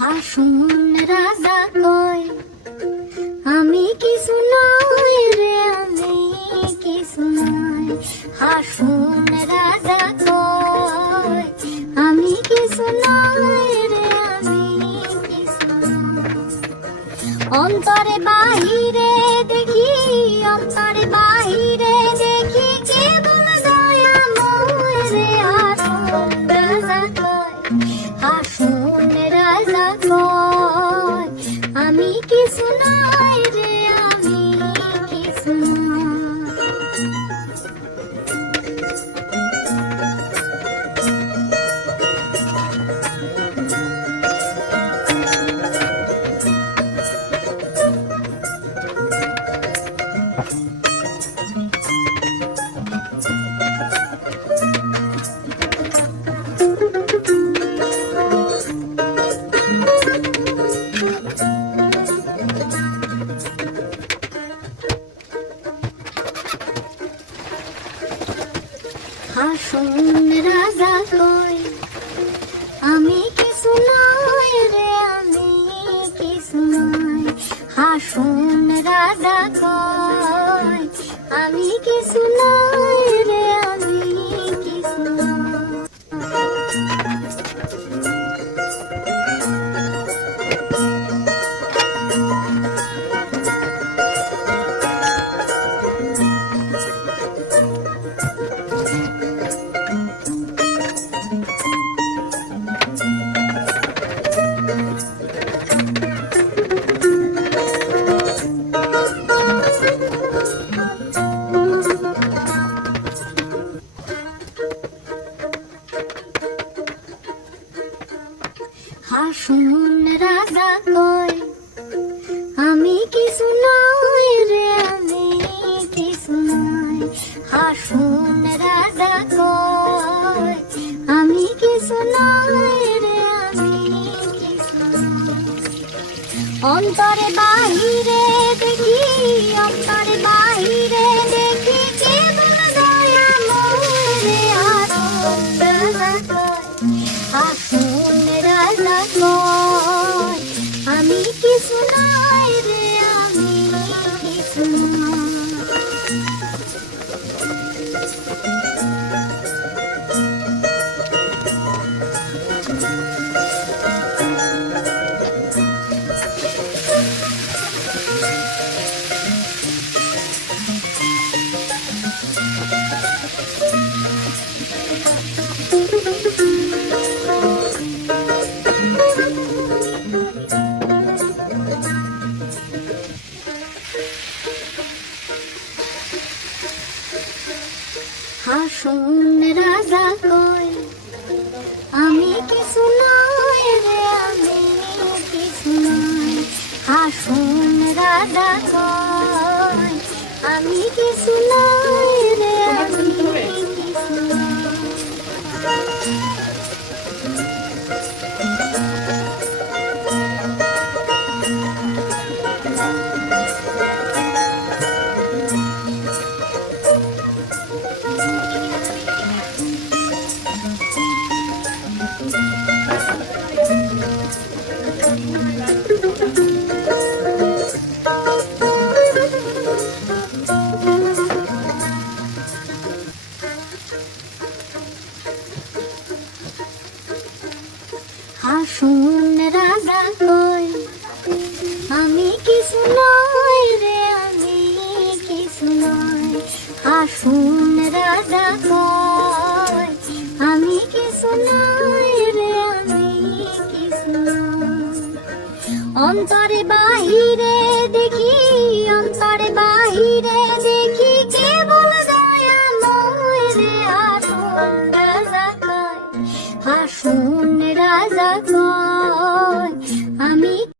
হাসুন রাজা কয় আমি কিছু নই রে, আমি কিছু নই। হাসুন রাজা কয় আমি কিছু নই রে, আমি কিছু নই। অন্তরে বাহিরে দেখি, অন্তরে বাহিরে দেখি কেবল দয়াময় রে। হাসুন রাজা কয়, হাসুন রাজা কয় আমি কিছু নই রে, আমি কিছু নই। হাসুন রাজা কয় আমি কিছু নই রে, আমি কিছু নই। হাসুন রাজা কয় আমি কিছু নই রে, আমি কিছু নই। হাসুন রাজা কয় আমি কিছু নই রে, আমি কিছু নই। হাসুন রাজা কয় আমি কিছু নই রে, আমি কিছু নই। অন্তরে বাহিরে দেখি, অন্তরে বাহিরে দেখি কেবল দয়াময় রে। হাসুন রাজা কয়, হাসুন রাজা কয় আমি কিছু নই রে, আমি কিছু নই। হাসুন রাজা কয় আমি কিছু নই রে, আমি কিছু নই। হাসুন রাজা কয় আমি কিছু নই রে, আমি কিছু নই। হাসুন রাজা কয় আমি কিছু নই রে, আমি কিছু নই। হাসুন রাজা কয় আমি কিছু নই রে, আমি কিছু নই। অন্তরে বাহিরে দেখি, অন্তরে বাহিরে দেখি কেবল দয়াময় রে। হাসুন রাজা কয়, হাসুন রাজা কয়